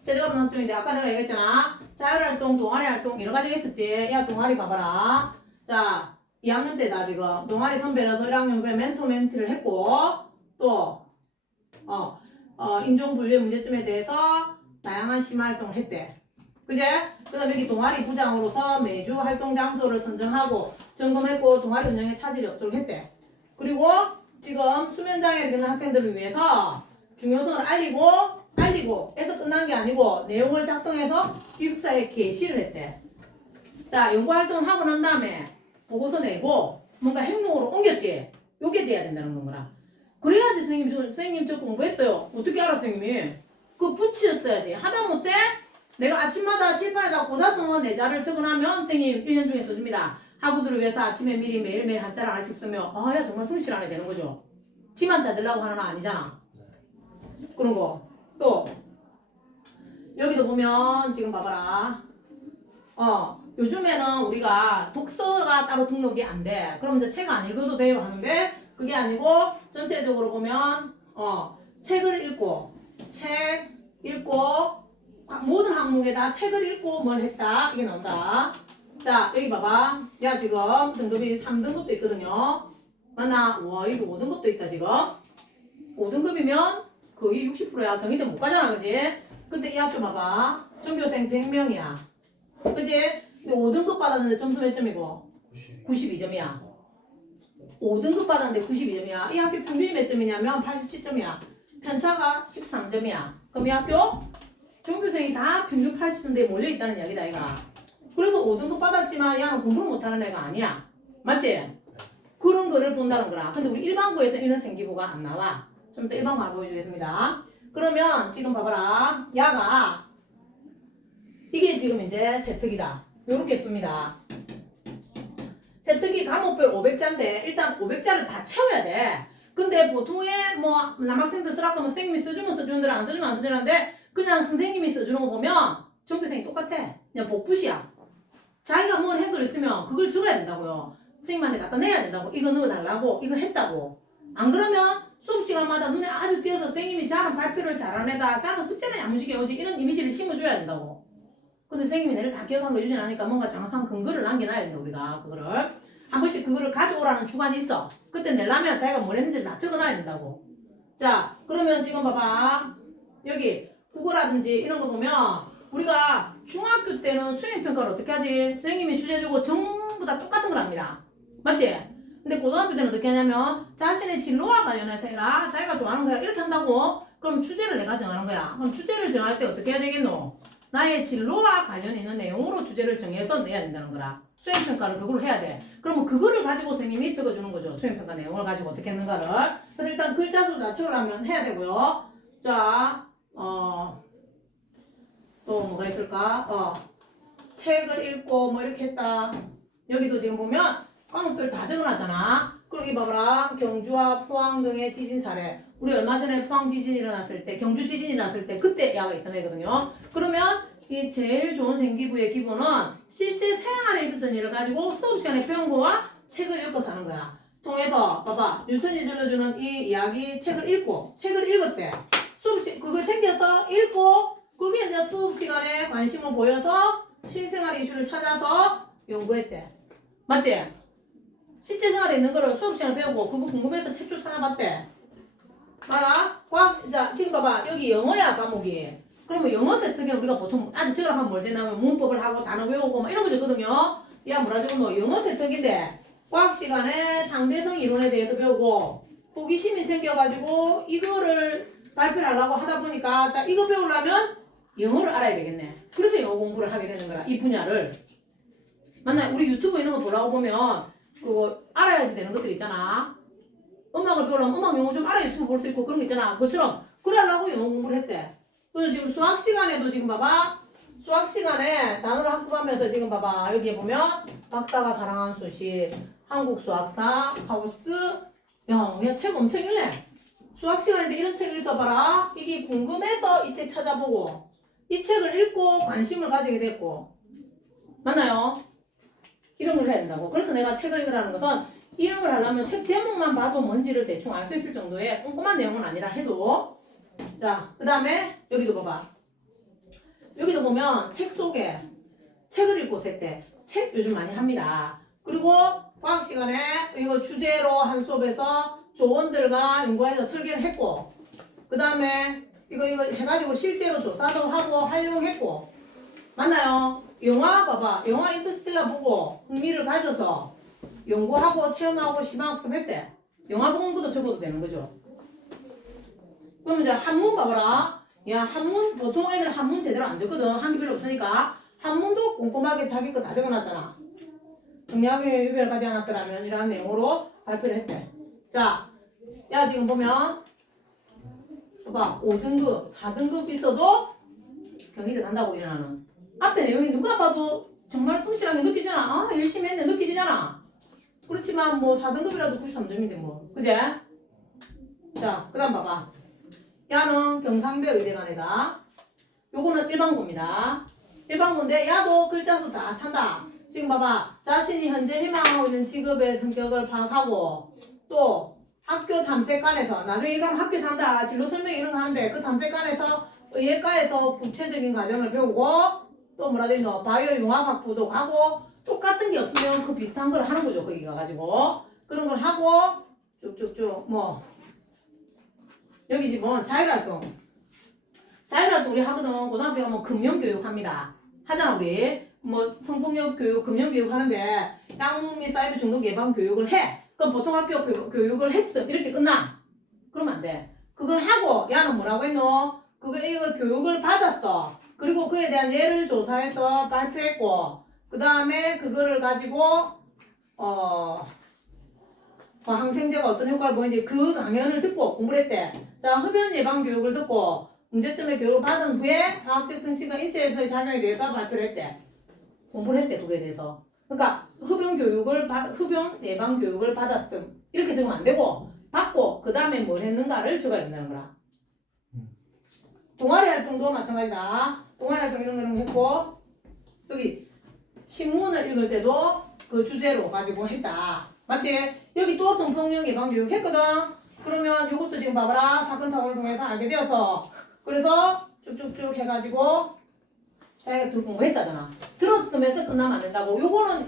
체제가 없는 학종인데 아까 내가 얘기했잖아. 자율활동, 동아리활동 여러 가지가 있었지. 야 동아리 봐봐라. 자, 2학년 때다 지금. 동아리 선배라서 1학년 후배 멘토 멘티를 했고 또 인종분류의 문제점에 대해서 다양한 심화활동을 했대. 그제? 그 다음에 여기 동아리 부장으로서 매주 활동 장소를 선정하고 점검했고 동아리 운영에 차질이 없도록 했대. 그리고 지금 수면장애를 겪는 학생들을 위해서 중요성을 알리고 해서 끝난 게 아니고 내용을 작성해서 기숙사에 게시를 했대. 자, 연구활동을 하고 난 다음에 보고서 내고 뭔가 행동으로 옮겼지? 요게 돼야 된다는 건거라. 그래야지 선생님 저 공부했어요. 어떻게 알아 선생님이? 그거 붙였어야지. 하다못해 내가 아침마다 칠판에다 고사성어 내자를 적어놓으면 선생님 1년 중에 써줍니다. 학우들을 위해서 아침에 미리 매일매일 한자를 하나씩 쓰면 아 야 정말 성실하네 되는 거죠. 지만 찾으려고 하는 거 아니잖아. 그런 거. 또 여기도 보면 지금 봐봐라. 요즘에는 우리가 독서가 따로 등록이 안 돼. 그럼 이제 책 안 읽어도 돼요 하는데 그게 아니고 전체적으로 보면 책을 읽고 모든 항목에다 책을 읽고 뭘 했다 이게 나온다. 자 여기 봐봐. 야 지금 등급이 3등급도 있거든요. 맞나? 와 여기 5등급도 있다 지금. 5등급이면 거의 60%야. 경희대 못 가잖아 그지? 근데 이 학교 봐봐. 전교생 100명이야. 그지? 근데 5등급 받았는데 점수 몇 점이고? 92점이야. 5등급 받았는데 92점이야. 이 학교 평균이 몇 점이냐면 87점이야. 편차가 13점이야. 그럼 이 학교 전교생이 다 평균 80점대에 몰려있다는 이야기다 이가. 그래서 5등급 받았지만 얘는 공부를 못하는 애가 아니야. 맞지? 그런 거를 본다는 거라. 근데 우리 일반고에서 이런 생기부가 안 나와. 좀 더 일반고 한번 보여주겠습니다. 그러면 지금 봐봐라. 야가 이게 지금 이제 세특이다. 요렇게 씁니다. 세특이 과목별 500자인데 일단 500자를 다 채워야 돼. 근데 보통의 뭐 남학생들 쓰라고 하면 선생님이 써주면 써주는 대로 안 써주면 안 써주는데 그냥 선생님이 써주는 거 보면 전교생이 똑같아. 그냥 복붙이야. 자기가 뭘 한 걸 있으면 그걸 적어야 된다고요. 선생님한테 갖다 내야 된다고. 이거 넣어달라고. 이거 했다고. 안 그러면 수업 시간마다 눈에 아주 띄어서 선생님이 자는 발표를 잘하는 애다. 자는 숙제는 야무지게 오지. 이런 이미지를 심어줘야 된다고. 근데 선생님이 내를 다 기억한 거 해주진 않으니까 뭔가 정확한 근거를 남겨놔야 된다 우리가. 그거를. 한 번씩 그거를 가져오라는 주관이 있어. 그때 내려면 자기가 뭘 했는지 다 적어놔야 된다고. 자 그러면 지금 봐봐. 여기 국어라든지 이런 거 보면 우리가 중학교 때는 수행평가를 어떻게 하지? 선생님이 주제 주고 전부 다 똑같은 걸 합니다. 맞지? 근데 고등학교 때는 어떻게 하냐면 자신의 진로와 관련해서 해라. 자기가 좋아하는 거야. 이렇게 한다고? 그럼 주제를 내가 정하는 거야. 그럼 주제를 정할 때 어떻게 해야 되겠노? 나의 진로와 관련 있는 내용으로 주제를 정해서 내야 된다는 거라. 수행평가를 그걸로 해야 돼. 그러면 그거를 가지고 선생님이 적어주는 거죠. 수행평가 내용을 가지고 어떻게 했는가를. 그래서 일단 글자 수 다 채우려면 해야 되고요. 자, 또 뭐가 있을까? 책을 읽고 뭐 이렇게 했다. 여기도 지금 보면 과목별 다 적어놨잖아. 그러기 봐봐라. 경주와 포항 등의 지진 사례. 우리 얼마 전에 포항 지진이 일어났을 때, 경주 지진이 일어났을 때 그때 야가 있던 애거든요. 그러면 이 제일 좋은 생기부의 기본은 실제 생활에 있었던 일을 가지고 수업 시간에 배운 거와 책을 읽어서 하는 거야. 통해서 봐봐. 뉴턴이 들려주는 이 이야기 책을 읽었대. 그거 생겨서 읽고 그게 이제 수업 시간에 관심을 보여서 실생활 이슈를 찾아서 연구했대. 맞지? 실제 생활에 있는 거를 수업 시간에 배우고 그거 궁금해서 책도 찾아봤대. 봐봐. 자, 지금 봐봐. 여기 영어야, 과목이. 그러면 영어 세특기는 우리가 보통 저걸 하면 뭘 제냐면 문법을 하고 단어 외우고 막 이런 거 적거든요. 야, 뭐라 적은 너 영어 세특인데 과학 시간에 상대성 이론에 대해서 배우고 호기심이 생겨가지고 이거를 발표를 하려고 하다 보니까 자, 이거 배우려면 영어를 알아야 되겠네. 그래서 영어 공부를 하게 되는 거라, 이 분야를. 맞나요? 우리 유튜브 이런 거 보려고 보면 그거 알아야지 되는 것들 있잖아. 음악을 배우려면 음악 용어 좀 알아 유튜브 볼 수 있고 그런 거 있잖아. 그것처럼 그러려고 영어 공부를 했대. 그래서 지금 수학 시간에도 지금 봐봐. 수학 시간에 단어를 학습하면서 지금 봐봐. 여기에 보면 박사가 사랑한 수식, 한국 수학사, 하우스. 야, 책 엄청 읽네. 수학 시간인데 이런 책을 읽어봐라. 이게 궁금해서 이 책 찾아보고 이 책을 읽고 관심을 가지게 됐고. 맞나요? 이런 걸 해야 된다고. 그래서 내가 책을 읽으라는 것은 이런 걸 하려면 책 제목만 봐도 뭔지를 대충 알 수 있을 정도의 꼼꼼한 내용은 아니라 해도. 자, 그 다음에 여기도 봐봐. 여기도 보면 책 속에 책을 읽고 있을 때 책 요즘 많이 합니다. 그리고 과학 시간에 이거 주제로 한 수업에서 조원들과 연구해서 설계를 했고, 그 다음에 이거 해가지고 실제로 조사도 하고 활용했고. 맞나요? 영화 봐봐. 영화 인터스텔라 보고 흥미를 가져서 연구하고 체험하고 시방학습 했대. 영화 본 것도 적어도 되는 거죠. 그럼 이제 한문 봐봐라. 야, 한문 보통 애들 한문 제대로 안 적거든. 한기 별로 없으니까 한문도 꼼꼼하게 자기 거 다 적어놨잖아. 정리하게 유별까지 않았더라면 이라는 내용으로 발표를 했대. 자, 야 지금 보면 봐봐. 5등급, 4등급 있어도 경희대 간다고 일어나는. 앞에 내용이 누가 봐도 정말 성실하게 느끼잖아. 아, 열심히 했네 느끼지잖아. 그렇지만 뭐 4등급이라도 93점인데 뭐. 그제? 자, 그 다음 봐봐. 야는 경상대 의대간이다. 요거는 일반고입니다. 일반고인데 야도 글자수 다 찬다. 지금 봐봐. 자신이 현재 희망하고 있는 직업의 성격을 파악하고 또 학교 탐색관에서 나중에 이거 하면 학교 산다. 진로 설명 이런 거 하는데 그 탐색관에서 의예과에서 구체적인 과정을 배우고 또 뭐라 되노 바이오 융합학부도 가고 똑같은 게 없으면 그 비슷한 걸 하는 거죠. 거기 가가지고 그런 걸 하고 쭉쭉쭉 뭐 여기지 뭐 자율활동 우리 하거든. 고등학교 가면 금연교육 합니다. 하잖아 우리 뭐 성폭력 교육 금연교육 하는데 약물 사이버 중독 예방 교육을 해. 그럼 보통 학교 교육을 했어 이렇게 끝나. 그러면 안 돼. 그걸 하고 야는 뭐라고 했노? 이거 교육을 받았어. 그리고 그에 대한 예를 조사해서 발표했고 그 다음에 그거를 가지고 항생제가 어떤 효과를 보이는지 그 강연을 듣고 공부를 했대. 자, 흡연 예방 교육을 듣고 문제점의 교육을 받은 후에 화학적 특징과 인체에서의 작용에 대해서 발표를 했대. 공부를 했대. 그거에 대해서. 그러니까 흡연 예방 교육을 받았음 이렇게 적으면 안 되고 받고 그 다음에 뭘 했는가를 적어야 된다는 거라. 동아리 활동도 마찬가지다. 동아리 활동 이런 거 했고 여기 신문을 읽을 때도 그 주제로 가지고 했다. 맞지? 여기 또 성폭력 예방 교육 했거든. 그러면 이것도 지금 봐봐라. 사건 사고를 통해서 알게 되어서 그래서 쭉쭉쭉 해가지고 자기가 들 공부했다잖아. 들었으면서 끝나면 안 된다고. 요거는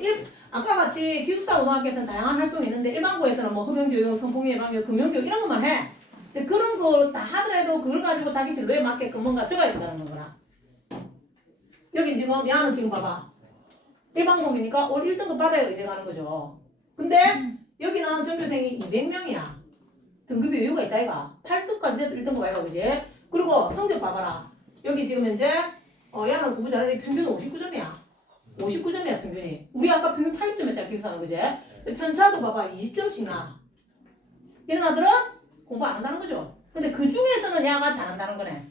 아까 같이 기숙사 고등학교에서는 다양한 활동이 있는데 일반고에서는 뭐 흡연교육, 성폭력 예방교육, 금연교육 이런 것만 해. 근데 그런 거 다 하더라도 그걸 가지고 자기 진로에 맞게끔 뭔가 적어야 된다는 거구나. 여기 지금 야는 지금 봐봐. 일반고이니까 올 1등급 받아야 의대 가는 거죠. 근데 여기는 전교생이 200명이야. 등급이 여유가 있다 이가. 8등까지 돼도 1등급 아이가 그지? 그리고 성적 봐봐라. 여기 지금 현재 야는 공부 잘하는데 평균 59점이야. 59점이야 평균이. 우리 아까 평균 8점 했잖아 기숙사는 그지? 편차도 봐봐 20점씩 나. 이런 아들은 공부 안 한다는 거죠. 근데 그 중에서는 야가 잘한다는 거네.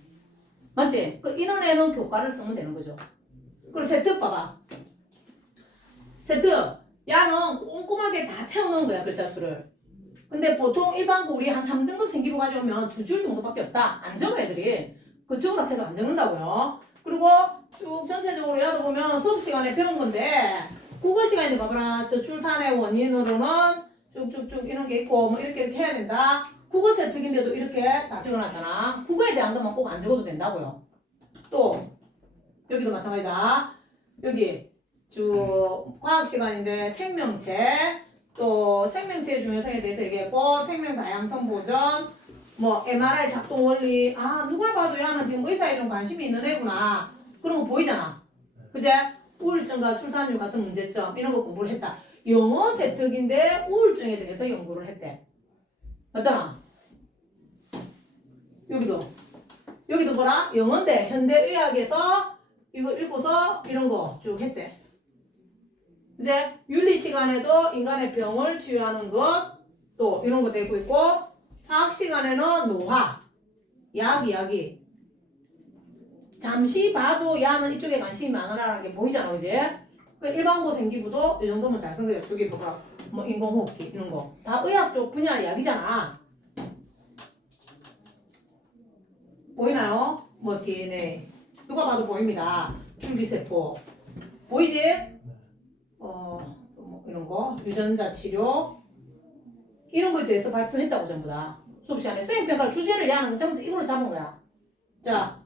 맞지? 이런 애는 교과를 쓰면 되는 거죠. 그리고 세특 봐봐. 세특. 야는 꼼꼼하게 다 채워놓은 거야 글자 수를. 근데 보통 일반고 우리 한 3등급 생기부 가져오면 2줄 정도밖에 없다. 안 적어 애들이. 그 적으라 해도 안 적는다고요. 그리고 쭉 전체적으로 야도 보면 수업 시간에 배운 건데 국어 시간에 봐봐라. 저 출산의 원인으로는 쭉쭉쭉 이런 게 있고 뭐 이렇게 해야 된다. 국어 세특인데도 이렇게 다 적어놨잖아. 국어에 대한 것만 꼭 안 적어도 된다고요. 또 여기도 마찬가지다. 여기 쭉 과학 시간인데 생명체 또 생명체의 중요성에 대해서 얘기했고 생명 다양성 보전 뭐 MRI 작동 원리 누가 봐도 야는 지금 의사 이런 관심이 있는 애구나. 그런 거 보이잖아. 그제? 우울증과 출산율 같은 문제점 이런 거 공부를 했다. 영어 세특인데 우울증에 대해서 연구를 했대. 맞잖아. 여기도 뭐라? 영어인데 현대의학에서 이거 읽고서 이런 거 쭉 했대. 이제 윤리 시간에도 인간의 병을 치유하는 것 또 이런 거 되고 있고 화학 시간에는 노화, 약 이야기. 잠시 봐도 야는 이쪽에 관심이 많으라는 게 보이잖아, 그지? 그 일반고 생기부도 이 정도면 잘 써요. 여기 보라. 뭐 인공호흡기 이런 거 다 의학 쪽 분야 이야기잖아. 보이나요? 뭐 DNA 누가 봐도 보입니다. 줄기세포 보이지? 뭐 이런 거 유전자 치료 이런 거에 대해서 발표했다고 전부 다 수업 시간에 수행평가 주제를 야는 거 전부 다 이걸로 잡은 거야. 자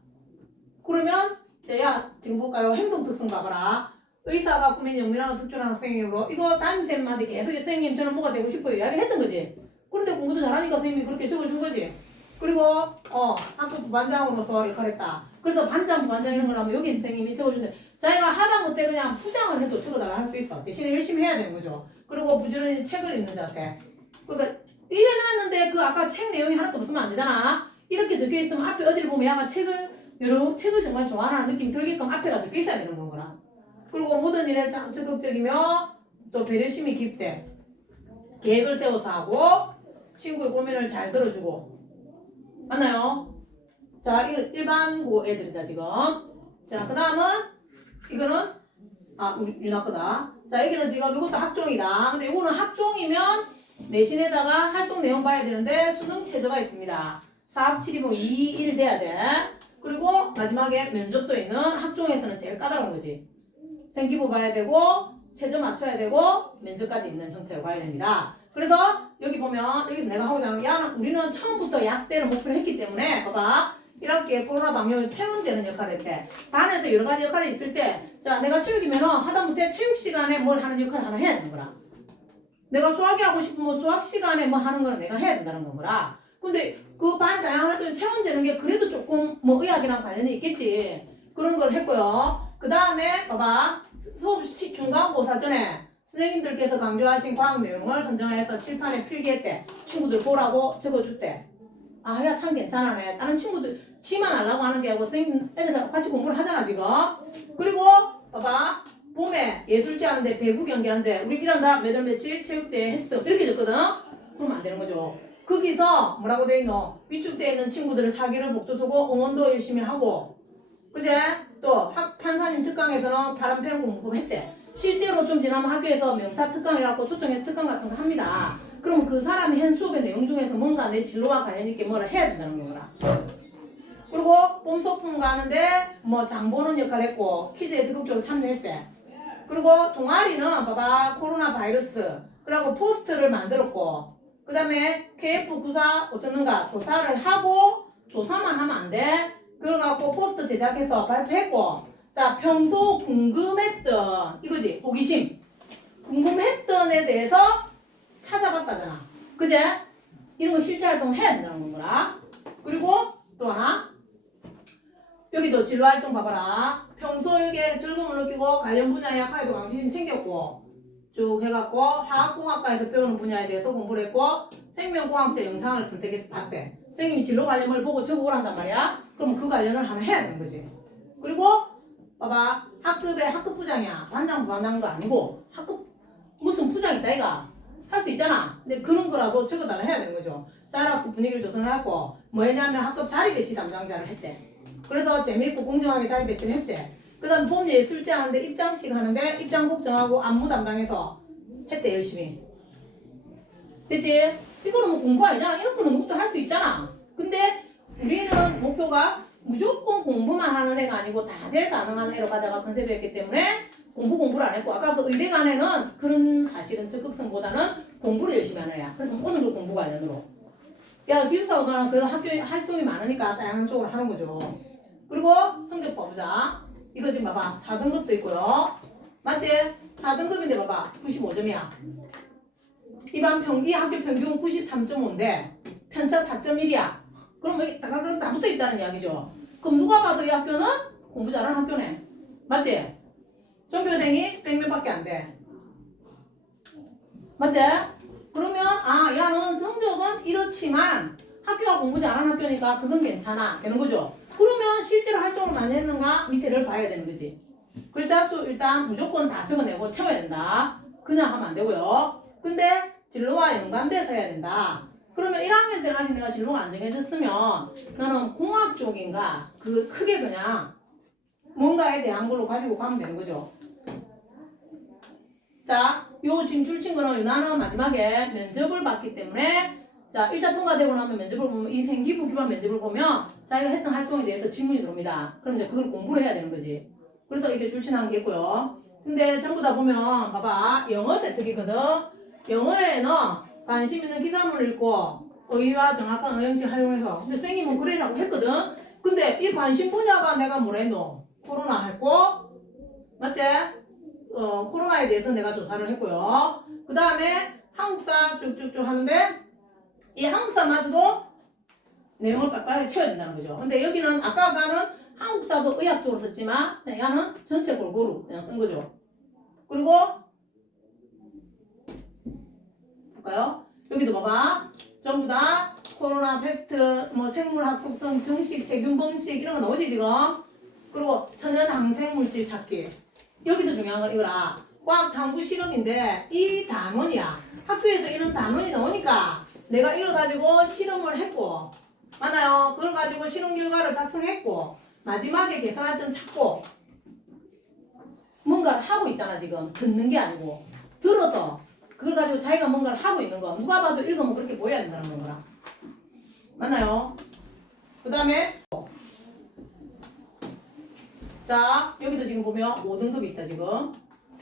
그러면 야 지금 볼까요? 행동 특성 봐봐라. 의사가 꾸민 영민하고 특출난 학생이므로 이거 담임쌤한테 계속 선생님 저는 뭐가 되고 싶어요 이야기를 했던 거지. 그런데 공부도 잘하니까 선생님이 그렇게 적어준 거지. 그리고 학교 부반장으로서 역할했다. 그래서 반장 부반장 이런 걸 하면 여기 선생님이 적어주는데 자기가 하다못해 그냥 부장을 해도 적어달라 할 수 있어. 대신에 열심히 해야 되는 거죠. 그리고 부지런히 책을 읽는 자세. 그러니까 이래놨는데 그 아까 책 내용이 하나도 없으면 안 되잖아. 이렇게 적혀있으면 앞에 어디를 보면 야가 여러 책을 정말 좋아하는 느낌이 들게끔 앞에가 적혀 있어야 되는 거구나. 그리고 모든 일에 참 적극적이며 또 배려심이 깊대. 계획을 세워서 하고 친구의 고민을 잘 들어주고. 맞나요? 자, 일반고 애들이다 지금. 자, 그 다음은 이거는 우리 유나 거다. 자, 여기는 지금 이것도 학종이다. 근데 이거는 학종이면 내신에다가 활동 내용 봐야 되는데 수능 최저가 있습니다. 4, 7, 2, 5, 2, 1 돼야 돼. 그리고 마지막에 면접도 있는 학종에서는 제일 까다로운 거지. 생기부 봐야 되고 최저 맞춰야 되고 면접까지 있는 형태로 가야 됩니다. 그래서 여기 보면 여기서 내가 하고자 하는 야 우리는 처음부터 약대를 목표로 했기 때문에 봐봐 1학기에 코로나 방역을 체온제는 역할을 했대. 반에서 여러 가지 역할이 있을 때 자 내가 체육이면은 하다못해 체육 시간에 뭘 하는 역할을 하나 해야 되는 거라. 내가 수학이 하고 싶으면 수학 시간에 뭐 하는 거는 내가 해야 된다는 거라. 근데 그 반에 다양한 활동이 체온제는 게 그래도 조금 뭐 의학이랑 관련이 있겠지. 그런 걸 했고요. 그 다음에 봐봐 수업 중간고사 전에 선생님들께서 강조하신 과학 내용을 선정해서 칠판에 필기했대. 친구들 보라고 적어줬대. 야 참 괜찮아네. 다른 친구들 지만 하려고 하는 게 아니고 선생님 애들 같이 공부를 하잖아 지금. 그리고 봐봐 봄에 예술제 하는데 배구 경기 하는데 우리 이란다 몇월 며칠 체육대회 했어 이렇게 적거든. 그러면 안 되는 거죠. 거기서 뭐라고 돼 있노? 위축되어 있는 친구들을 사기를 목도두고 응원도 열심히 하고 그제? 또 판사님 특강에서는 바람팬 공부법 했대. 실제로 좀 지나면 학교에서 명사 특강이라고 초청해서 특강 같은 거 합니다. 그러면 그 사람이 한 수업의 내용 중에서 뭔가 내 진로와 관련 있게 뭐라 해야 된다는 거라. 그리고 봄 소풍 가는데 뭐 장보는 역할을 했고 퀴즈에 적극적으로 참여했대. 그리고 동아리는 봐봐 코로나 바이러스 그리고 포스트를 만들었고 그 다음에 KF94 어떻는가 조사를 하고 조사만 하면 안 돼. 그래갖고 포스트 제작해서 발표했고 자 평소 궁금했던 이거지 호기심 궁금했던 에 대해서 찾아봤다잖아. 그제? 이런 거 실제 활동 해야 된다는 거라. 그리고 또 하나 여기도 진로 활동 봐봐라. 평소에 즐거움을 느끼고 관련 분야에 학과에도 관심이 생겼고 쭉 해갖고 화학공학과에서 배우는 분야에 대해서 공부를 했고 생명공학자 영상을 선택해서 봤대. 선생님이 진로 관련을 보고 적어오란단 말이야. 그럼 그 관련을 하나 해야 되는 거지. 그리고 봐봐 학급의 학급부장이야. 반장 부반장도 아니고 학급 무슨 부장 있다 이가 할 수 있잖아. 근데 그런 거라도 적어달라 해야 되는 거죠. 자율학습 분위기를 조성해갖고 뭐냐면 학급 자리 배치 담당자를 했대. 그래서 재미있고 공정하게 자리 배치를 했대. 그 다음 봄 예술제 하는데 입장식 하는데 입장곡 정하고 안무 담당해서 했대 열심히. 됐지? 이거는 뭐 공부 아니잖아. 이런 거는 누구도 할 수 있잖아. 근데 우리는 목표가 무조건 공부만 하는 애가 아니고 다재 가능한 애로 가자가 컨셉이었기 때문에 공부를 안 했고, 아까 그 의대간에는 그런 사실은 적극성보다는 공부를 열심히 하는 애야. 그래서 오늘도 공부가 관련으로. 야, 기숙사 오더는 그래도 학교 활동이 많으니까 다양한 쪽으로 하는 거죠. 그리고 성적 봐보자. 이거 지금 봐봐. 4등급도 있고요. 맞지? 4등급인데 봐봐. 95점이야. 이 학교 평균 93.5인데 편차 4.1이야. 그럼 여기 따다닥 다 붙어 있다는 이야기죠. 그럼 누가 봐도 이 학교는 공부 잘하는 학교네. 맞지? 전교생이 100명밖에 안 돼. 맞지? 그러면 야는 성적은 이렇지만 학교가 공부 잘하는 학교니까 그건 괜찮아 되는 거죠. 그러면 실제로 활동을 많이 했는가 밑에를 봐야 되는 거지. 글자 수 일단 무조건 다 적어내고 채워야 된다. 그냥 하면 안 되고요. 근데 진로와 연관돼서 해야 된다. 그러면 1학년 때까지 내가 진로가 안 정해졌으면 나는 공학 쪽인가 그 크게 그냥 뭔가에 대한 걸로 가지고 가면 되는 거죠. 자, 요 지금 줄친 거는 나는 마지막에 면접을 봤기 때문에 자, 1차 통과되고 나면 면접을 보면 이 생기부 기반 면접을 보면 자기가 했던 활동에 대해서 질문이 들어옵니다. 그럼 이제 그걸 공부를 해야 되는 거지. 그래서 이게 줄친한 게 있고요. 근데 전부 다 보면 봐봐. 영어 세특이거든. 영어에는 관심 있는 기사문을 읽고 어휘와 정확한 어용식 활용해서 근데 선생님은 그래라고 했거든. 근데 이 관심 분야가 내가 뭐라 했노? 코로나 했고 맞지? 코로나에 대해서 내가 조사를 했고요. 그 다음에 한국사 쭉쭉쭉 하는데 이 한국사마저도 내용을 빡빡하게 채워야 된다는 거죠. 근데 여기는 아까는 한국사도 의학적으로 썼지만 얘는 전체 골고루 그냥 쓴 거죠. 그리고 볼까요? 여기도 봐봐. 전부 다 코로나, 패스트, 뭐 생물학속 등 정식, 세균 번식 이런 거 나오지 지금. 그리고 천연 항생 물질 찾기. 여기서 중요한 건 이거라. 과학 탐구 실험인데 이 단원이야. 학교에서 이런 단원이 나오니까 내가 이걸 가지고 실험을 했고 맞나요? 그걸 가지고 실험 결과를 작성했고 마지막에 계산할 점 찾고 뭔가를 하고 있잖아 지금. 듣는 게 아니고 들어서 그걸 가지고 자기가 뭔가를 하고 있는 거. 누가 봐도 읽으면 그렇게 보여야 된다는 거라. 맞나요? 그 다음에 자 여기도 지금 보면 5등급이 있다 지금.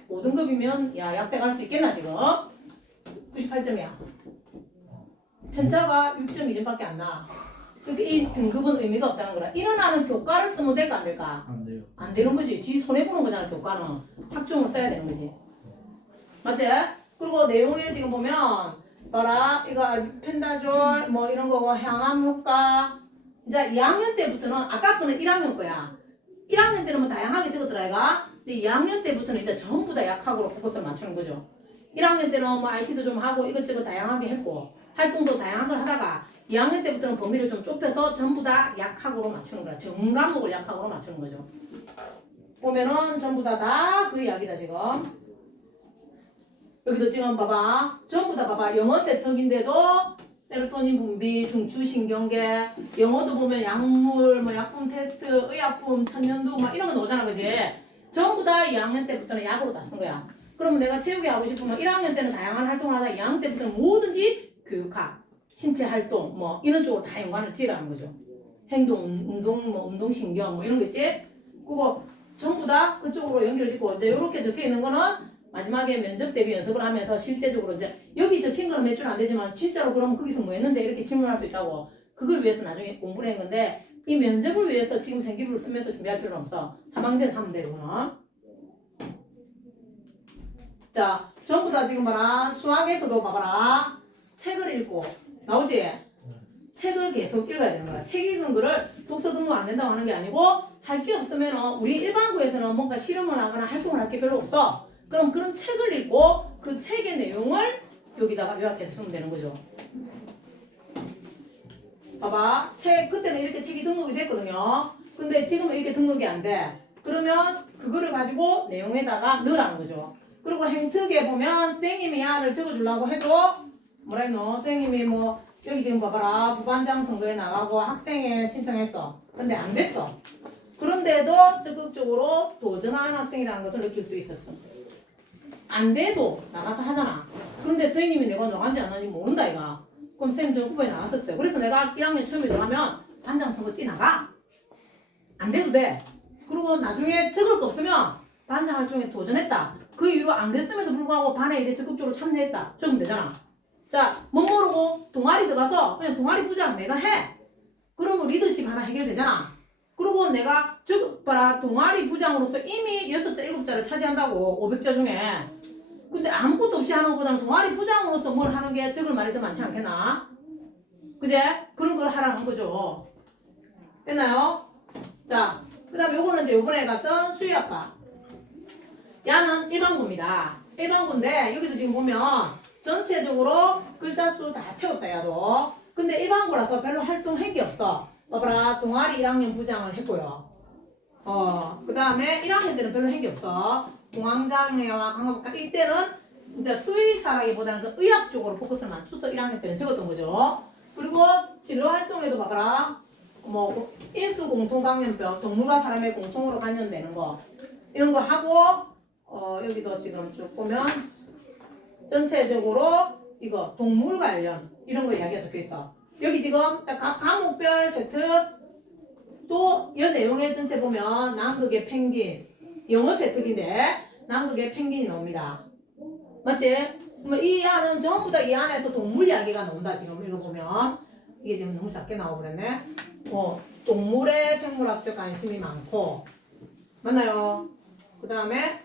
5등급이면 야 약대 갈 수 있겠나 지금. 98점이야. 편차가 6.2점밖에 안 나. 그러니까 이 등급은 의미가 없다는 거라. 일어나는 교과를 쓰면 될까 안 될까? 안 돼요. 안 되는 거지. 지 손해보는 거잖아 교과는. 학종을 써야 되는 거지. 맞지? 그리고 내용에 지금 보면 봐라 이거 펜다졸 뭐 이런 거고 항암 효과 이제 2학년 때부터는 아까 거는 1학년 거야. 1학년 때는 뭐 다양하게 적었더라 얘가. 근데 2학년 때부터는 이제 전부 다 약학으로 포커스를 맞추는 거죠. 1학년 때는 뭐 IT도 좀 하고 이것저것 다양하게 했고 활동도 다양한 걸 하다가 2학년 때부터는 범위를 좀 좁혀서 전부 다 약학으로 맞추는 거야. 전 과목을 약학으로 맞추는 거죠. 보면은 전부 다 그 이야기다 지금. 여기도 지금 봐봐. 전부 다 봐봐. 영어 세특인데도 세로토닌 분비, 중추신경계, 영어도 보면 약물, 뭐 약품 테스트, 의약품, 천연두 막 이런 거 나오잖아, 그지? 전부 다 2학년 때부터는 약으로 다 쓴 거야. 그러면 내가 체육에 하고 싶으면 1학년 때는 다양한 활동을 하다가 2학년 때부터는 뭐든지 교육학, 신체 활동, 뭐 이런 쪽으로 다 연관을 지으라는 거죠. 행동, 운동, 뭐 운동신경 뭐 이런 거 있지? 그거 전부 다 그쪽으로 연결을 짓고 이제 이렇게 적혀 있는 거는 마지막에 면접 대비 연습을 하면서 실제적으로 이제 여기 적힌 거는 몇 줄 안 되지만 진짜로 그러면 거기서 뭐 했는데 이렇게 질문할 수 있다고 그걸 위해서 나중에 공부를 한 건데 이 면접을 위해서 지금 생기부를 쓰면서 준비할 필요는 없어. 3학년 하면 돼 그거는. 자 전부 다 지금 봐라. 수학에서도 봐봐라. 책을 읽고 나오지? 책을 계속 읽어야 되는 거야. 책 읽은 거를 독서 등록 안 된다고 하는 게 아니고 할 게 없으면 우리 일반고에서는 뭔가 실험을 하거나 활동을 할 게 별로 없어. 그럼 그런 책을 읽고 그 책의 내용을 여기다가 요약해서 쓰면 되는 거죠. 봐봐. 책 그때는 이렇게 책이 등록이 됐거든요. 근데 지금은 이렇게 등록이 안 돼. 그러면 그거를 가지고 내용에다가 넣으라는 거죠. 그리고 행특에 보면 선생님이 야를 적어주려고 해도 뭐라 했노? 선생님이 뭐 여기 지금 봐봐라. 부반장 선거에 나가고 학생회 신청했어. 근데 안 됐어. 그런데도 적극적으로 도전하는 학생이라는 것을 느낄 수 있었어. 안 돼도 나가서 하잖아. 그런데 선생님이 내가 나간지 안 하는지 모른다 이가. 그럼 선생님 저 후보에 나갔었어요. 그래서 내가 1학년 처음에 들어가면 반장 선거 뛰나가. 안 돼도 돼. 그리고 나중에 적을 거 없으면 반장 활동에 도전했다. 그 이후로 안 됐음에도 불구하고 반에 이래 적극적으로 참여했다. 적으면 되잖아. 자, 못 모르고 동아리 들어가서 그냥 동아리 부장 내가 해. 그러면 리더십 하나 해결되잖아. 그리고 내가 봐라 동아리 부장으로서 이미 6자, 7자를 차지한다고 500자 중에. 근데 아무것도 없이 하는 것보다는 동아리 부장으로서 뭘 하는 게 적을 말이 더 많지 않겠나? 그제? 그런 걸 하라는 거죠. 됐나요? 자, 그 다음에 요거는 이제 요번에 갔던 수의학과. 야는 일반고입니다. 일반고인데 여기도 지금 보면 전체적으로 글자 수 다 채웠다 야도. 근데 일반고라서 별로 활동한 게 없어. 봐봐라 동아리 1학년 부장을 했고요. 그 다음에 1학년 때는 별로 한 게 없어. 공황장애와 강화복합 이때는 이제 수의사라기보다는 그 의학 쪽으로 포커스를 맞춰서 1학년 때는 적었던 거죠. 그리고 진로 활동에도 봐봐라. 뭐 인수 공통 감염병, 동물과 사람의 공통으로 감염되는 거 이런 거 하고 여기도 지금 쭉 보면 전체적으로 이거 동물 관련 이런 거 이야기가 적혀 있어. 여기 지금 각 과목별 세트 또 이 내용의 전체 보면 남극의 펭귄 영어 세트인데 남극의 펭귄이 나옵니다. 맞지? 이 안은 전부 다 이 안에서 동물 이야기가 나온다. 지금 읽어보면 이게 지금 너무 작게 나와버렸네. 동물의 생물학적 관심이 많고 맞나요? 그 다음에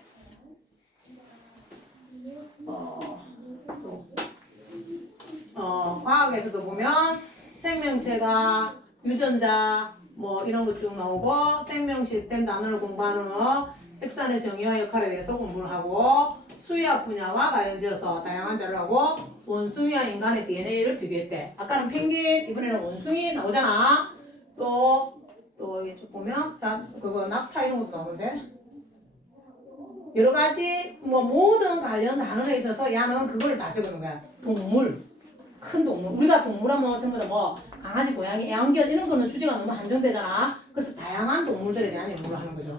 과학에서도 보면 생명체가 유전자 뭐 이런 거 쭉 나오고 생명 시스템 단어를 공부하는 핵산의 정의와 역할에 대해서 공부를 하고 수의학 분야와 관련지어서 다양한 자료를 하고 원숭이와 인간의 DNA를 비교했대. 아까는 펭귄, 이번에는 원숭이 나오잖아. 또 이게 쭉 보면 그거 낙타 이런 것도 나오는데 여러 가지 뭐 모든 관련 단어에 있어서 야는 그거를 다 적는 거야. 동물, 큰 동물. 우리가 동물하면 전부 다 뭐 강아지, 고양이, 애완견 이런 거는 주제가 너무 한정되잖아. 그래서 다양한 동물들에 대한 연구를 하는 거죠.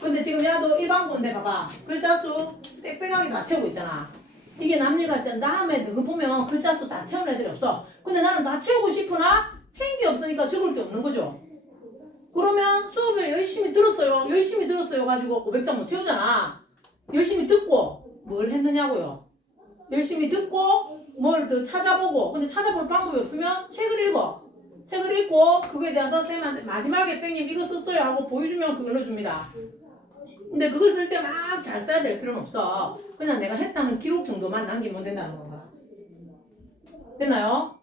근데 지금 야도 일반고인데 봐봐. 글자 수 빽빽하게 다 채우고 있잖아. 이게 남일 같지 않아. 다음에 너가 보면 글자 수 다 채우는 애들이 없어. 근데 나는 다 채우고 싶으나 행기 없으니까 적을 게 없는 거죠. 그러면 수업에 열심히 들었어요. 열심히 들었어요. 가지고 500장 못 채우잖아. 열심히 듣고 뭘 했느냐고요. 열심히 듣고 뭘 더 찾아보고 근데 찾아볼 방법이 없으면 책을 읽어. 책을 읽고 그거에 대해서 선생님한테 마지막에 선생님 이거 썼어요 하고 보여주면 그걸로 줍니다. 근데 그걸 쓸 때 막 잘 써야 될 필요는 없어. 그냥 내가 했다는 기록 정도만 남기면 된다는 건가. 됐나요?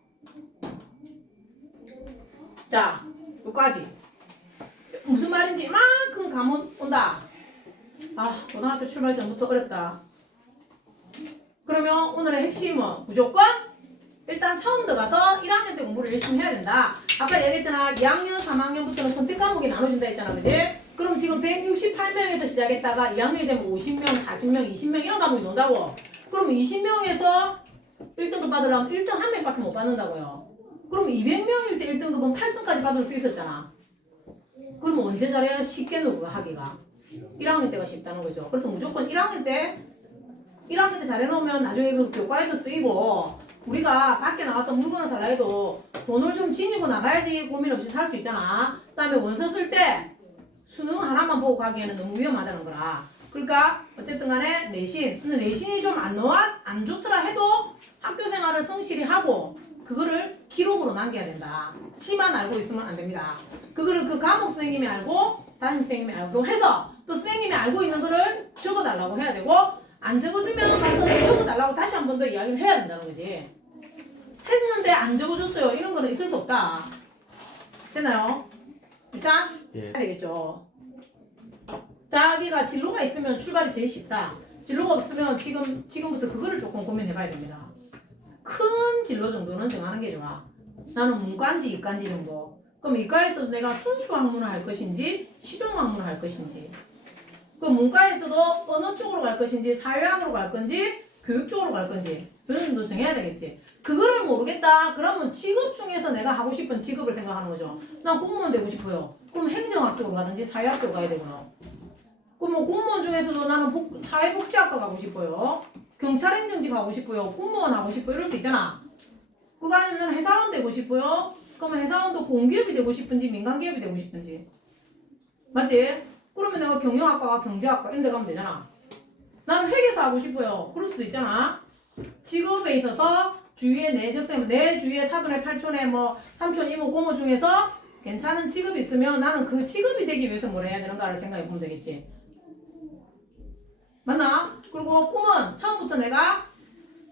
자, 여기까지. 무슨 말인지 이만큼 감은 온다. 고등학교 출발 전부터 어렵다. 그러면 오늘의 핵심은 무조건 일단 처음 들어가서 1학년 때 공부를 열심히 해야 된다. 아까 얘기했잖아. 2학년, 3학년부터는 선택 과목이 나눠진다 했잖아. 그지? 그럼 지금 168명에서 시작했다가 2학년이 되면 50명, 40명, 20명 이런 과목이 나온다고. 그러면 20명에서 1등급 받으려면 1등 한 명밖에 못 받는다고요. 그럼 200명일 때 1등급은 8등까지 받을 수 있었잖아. 그러면 언제 잘해야 쉽겠노 그거 하기가. 1학년 때가 쉽다는 거죠. 그래서 무조건 1학년 때 잘해놓으면 나중에 그 교과에도 쓰이고 우리가 밖에 나가서 물건을 살라 해도 돈을 좀 지니고 나가야지 고민 없이 살 수 있잖아. 그 다음에 원서 쓸 때 수능 하나만 보고 가기에는 너무 위험하다는 거라. 그러니까 어쨌든 간에 내신. 근데 내신이 좀 안 좋더라 해도 학교 생활을 성실히 하고 그거를 기록으로 남겨야 된다. 지만 알고 있으면 안 됩니다. 그거를 그 과목 선생님이 알고 담임 선생님이 알고 해서 또 선생님이 알고 있는 거를 적어달라고 해야 되고 안 적어주면 가서 적어달라고 다시 한 번 더 이야기를 해야 된다는 거지. 했는데 안 적어줬어요. 이런 거는 있을 수 없다. 됐나요? 자, 예. 알겠죠? 자기가 진로가 있으면 출발이 제일 쉽다. 진로가 없으면 지금부터 그거를 조금 고민해봐야 됩니다. 큰 진로 정도는 정하는 게 좋아. 나는 문과인지 이과인지 정도. 그럼 이과에서도 내가 순수 학문을 할 것인지 실용 학문을 할 것인지. 그 문과에서도 어느 쪽으로 갈 것인지 사회학으로 갈 건지 교육 쪽으로 갈 건지 그런 정도 정해야 되겠지. 그거를 모르겠다. 그러면 직업 중에서 내가 하고 싶은 직업을 생각하는 거죠. 난 공무원 되고 싶어요. 그럼 행정학 쪽으로 가든지 사회학 쪽으로 가야 되구나. 그럼 공무원 중에서도 나는 사회복지학과 가고 싶어요. 경찰행정직 가고 싶어요. 공무원 하고 싶어요. 이럴 수 있잖아. 그거 아니면 회사원 되고 싶어요. 그러면 회사원도 공기업이 되고 싶은지 민간기업이 되고 싶은지. 맞지? 그러면 내가 경영학과가 경제학과 이런 데 가면 되잖아. 나는 회계사 하고 싶어요. 그럴 수도 있잖아. 직업에 있어서 주위에 내 주위에 사돈의 팔촌의 뭐 삼촌 이모 고모 중에서 괜찮은 직업이 있으면 나는 그 직업이 되기 위해서 뭘 해야 되는가를 생각해 보면 되겠지. 맞나? 그리고 꿈은 처음부터 내가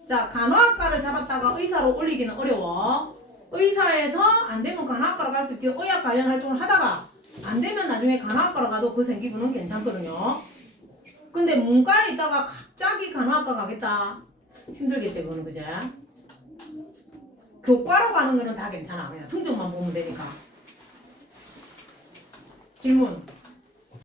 자 간호학과를 잡았다가 의사로 올리기는 어려워. 의사에서 안 되면 간호학과로 갈 수 있게 의학 관련 활동을 하다가 안 되면 나중에 간호학과로 가도 그 생기부는 괜찮거든요. 근데 문과에 있다가 갑자기 간호학과 가겠다. 힘들겠지 그거는 그제? 교과로 가는 거는 다 괜찮아. 그냥 성적만 보면 되니까. 질문.